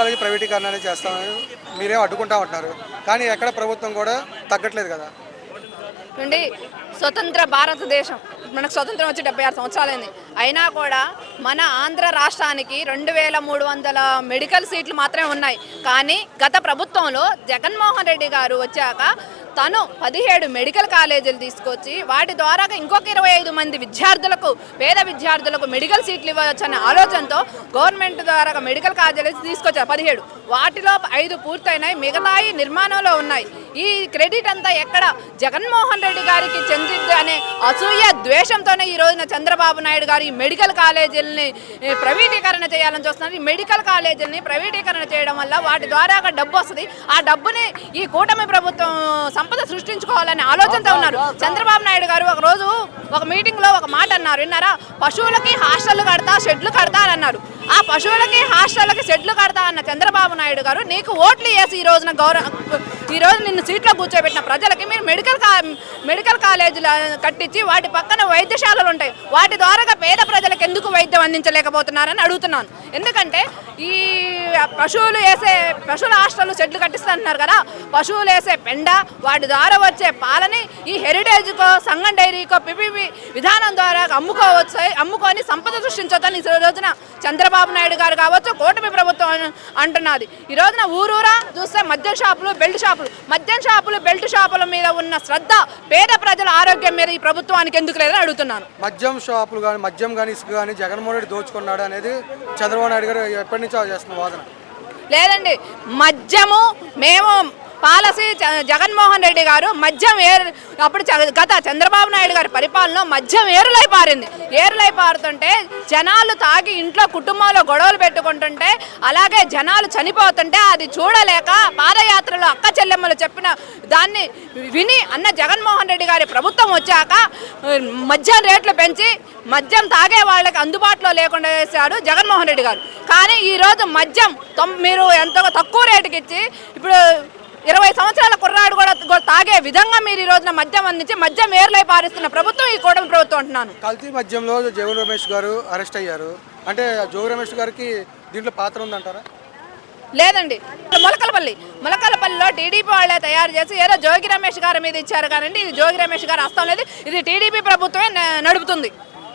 College ప్రైవేటీకరణ అనేది చేస్తామని మీరేం అడ్డుకుంటా ఉంటున్నారు, కానీ ఎక్కడ ప్రభుత్వం కూడా తగ్గట్లేదు కదా. నుండి స్వతంత్ర భారతదేశం మనకు స్వతంత్రం వచ్చి 76 సంవత్సరాలైంది. అయినా కూడా మన ఆంధ్ర రాష్ట్రానికి 2300 మెడికల్ సీట్లు మాత్రమే ఉన్నాయి. కానీ గత ప్రభుత్వంలో జగన్మోహన్ రెడ్డి గారు వచ్చాక తను 17 మెడికల్ కాలేజీలు తీసుకొచ్చి వాటి ద్వారా ఇంకొక 25 మంది విద్యార్థులకు, పేద విద్యార్థులకు మెడికల్ సీట్లు ఇవ్వచ్చనే ఆలోచనతో గవర్నమెంట్ ద్వారా మెడికల్ కాలేజీలు తీసుకొచ్చారు 17. వాటిలో 5 పూర్తయినాయి, మిగతాయి నిర్మాణంలో ఉన్నాయి. ఈ క్రెడిట్ అంతా ఎక్కడ జగన్మోహన్ రెడ్డి గారికి చెందింది అనే అసూయ ద్వేషంతోనే ఈ రోజున చంద్రబాబు నాయుడు గారు ఈ మెడికల్ కాలేజీలని ప్రైవేటీకరణ చేయాలని చూస్తున్నారు. ఈ మెడికల్ కాలేజీలని ప్రైవేటీకరణ చేయడం వల్ల వాటి ద్వారా డబ్బు వస్తుంది. ఆ డబ్బుని ఈ కూటమి ప్రభుత్వం సంపద సృష్టించుకోవాలనే ఆలోచనతో ఉన్నారు. చంద్రబాబు నాయుడు గారు ఒక రోజు ఒక మీటింగ్లో ఒక మాట అన్నారు, విన్నారా? పశువులకి హాస్టల్ కడతా, షెడ్లు కడతా అని అన్నారు. ఆ పశువులకి హాస్టల్కి షెడ్లు కడతా అన్న చంద్రబాబు నాయుడు గారు నీకు ఓట్లు వేసి ఈ రోజు నిన్ను సీట్లో కూర్చోబెట్టిన ప్రజలకి మీరు మెడికల్ కాలేజీలు కట్టించి వాటి పక్కన వైద్యశాలలు ఉంటాయి, వాటి ద్వారా పేద ప్రజలకు ఎందుకు వైద్యం అందించలేకపోతున్నారని అడుగుతున్నాను. ఎందుకంటే ఈ పశువుల హాస్టల్ షెడ్లు కట్టిస్తున్నారు కదా, పశువులు వేసే పెండ, వాటి ద్వారా వచ్చే పాలని ఈ హెరిటేజ్కో, సంగం డైరీకో, పిపిపి విధానం ద్వారా అమ్ముకొని సంపద సృష్టించొద్దని ఈ రోజున చంద్రబాబు నాయుడు గారు కావచ్చు, కూటమి ప్రభుత్వం అంటున్నది. ఈ రోజున ఊరూరా చూస్తే మద్యం షాపులు, బెల్ట్ షాపుల మీద ఉన్న శ్రద్ధ పేద ప్రజల ఆరోగ్యం మీద ఈ ప్రభుత్వానికి ఎందుకు లేదని అడుగుతున్నాను. మద్యం షాపులు కానీ, మద్యం కానీ, ఇసుక కానీ జగన్మోహన్ రెడ్డి దోచుకున్నాడు అనేది చంద్రబాబు నాయుడు గారు ఎప్పటి నుంచో చేస్తున్న వాదన. లేదండి, మద్యము మేము పాలసీ జగన్మోహన్ రెడ్డి గారు మద్యం అప్పుడు గత చంద్రబాబు నాయుడు గారి పరిపాలనలో మద్యం ఏరులై పారుతుంటే జనాలు తాగి ఇంట్లో కుటుంబంలో గొడవలు పెట్టుకుంటుంటే, అలాగే జనాలు చనిపోతుంటే అది చూడలేక పాదయాత్రలో అక్క చెల్లెమ్మలు చెప్పిన దాన్ని విని అన్న జగన్మోహన్ రెడ్డి గారి ప్రభుత్వం వచ్చాక మద్యం రేట్లు పెంచి మద్యం తాగే వాళ్ళకి అందుబాటులో లేకుండా చేశాడు జగన్మోహన్ రెడ్డి గారు. కానీ ఈరోజు మద్యం మీరు ఎంతో తక్కువ రేటుకి ఇచ్చి ఇప్పుడు 20 సంవత్సరాల కుర్రాడు కూడా తాగే విధంగా మీరు ఈ రోజున మద్యం అందించి మద్యం ఏర్లై పారిస్తున్న ప్రభుత్వం ఈ కూటమి ప్రభుత్వం అంటున్నాను. కల్తీ మద్యంలో జోగి రమేష్ గారు అరెస్ట్ అయ్యారు అంటే జోగి రమేష్ గారికి దీంట్లో పాత్ర ఉందంటారా? లేదండి, మొలకలపల్లిలో టీడీపీ వాళ్ళే తయారు చేసి ఏదో జోగి రమేష్ గారి మీద ఇచ్చారు. కానీ ఇది జోగి రమేష్ గారు హస్తం లేదు, ఇది టీడీపీ ప్రభుత్వమే నడుపుతుంది.